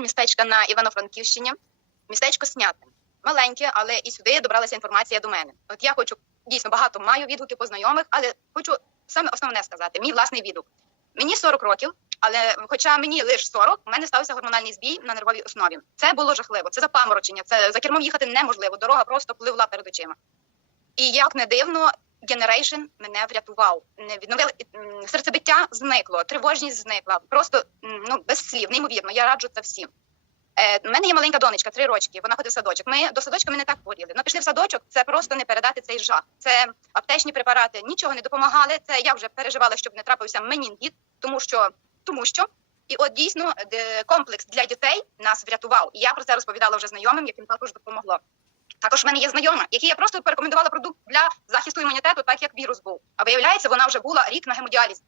містечка на Івано-Франківщині. Містечко Снятин. Маленьке, але і сюди добралася інформація до мене. От я хочу дійсно багато маю відгуки по знайомих, але хочу саме основне сказати: мій власний відгук. Мені 40 років, але хоча мені лише 40, у мене стався гормональний збій на нервовій основі. Це було жахливо. Це запаморочення. Це за кермом їхати неможливо. Дорога просто пливла перед очима. І як не дивно, Generation мене врятував. Не відновили серцебиття зникло, тривожність зникла. Просто ну без слів, неймовірно. Я раджу це всім. Е, у мене є маленька донечка, три рочки. Вона ходить в садочок. Ми до садочка ми не так хворіли. Ну пішли в садочок. Це просто не передати цей жах. Це аптечні препарати нічого не допомагали. Це я вже переживала, щоб не трапився менінгіт, тому що тому що. І от дійсно комплекс для дітей нас врятував. І я про це розповідала вже знайомим, яким також допомогло. Також в мене є знайома, якій я просто порекомендувала продукт для захисту імунітету, так як вірус був. А виявляється, вона вже була рік на гемодіалізі.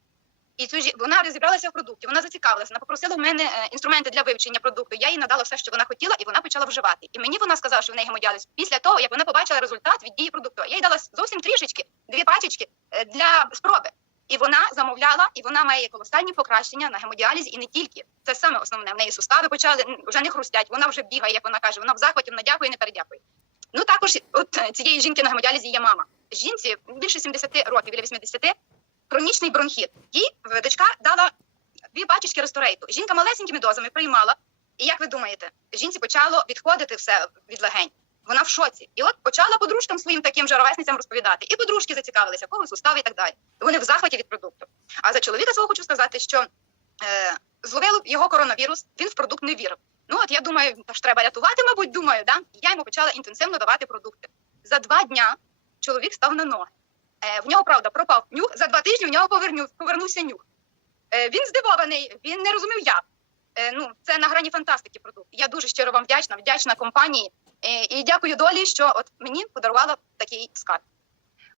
І цю жі- вона розібралася в продукті, вона зацікавилася, вона попросила в мене е, інструменти для вивчення продукту. Я їй надала все, що вона хотіла, і вона почала вживати. І мені вона сказала, що в неї гемодіаліз після того, як вона побачила результат від дії продукту. Я їй дала зовсім трішечки, дві пачечки е, для спроби. І вона замовляла, і вона має колосальні покращення на гемодіалізі, і не тільки. Це саме основне. В неї сустави почали вже не хрустять. Вона вже бігає, як вона каже. Вона в захваті, вона дякує, не передякує. Ну також от цієї жінки на гемодіалізі є мама. Жінці більше 70 років, біля 80, хронічний бронхіт. Їй дочка дала дві пачечки ресторейту. Жінка малесенькими дозами приймала. І як ви думаєте, жінці почало відходити все від легень. Вона в шоці. І от почала подружкам своїм таким же ровесницям розповідати. І подружки зацікавилися, кого сустав і так далі. Вони в захваті від продукту. А за чоловіка свого хочу сказати, що е, зловив його коронавірус, він в продукт не вірив. Ну от я думаю, та треба рятувати, мабуть, думаю, да? Я йому почала інтенсивно давати продукти. За два дня чоловік став на ноги. Е, в нього, правда, пропав нюх. За два тижні в нього повернув, повернувся нюх. Е, він здивований, він не розумів як. Е, ну, це на грані фантастики продукт. Я дуже щиро вам вдячна, вдячна компанії. Е, і дякую долі, що от мені подарувала такий скарб.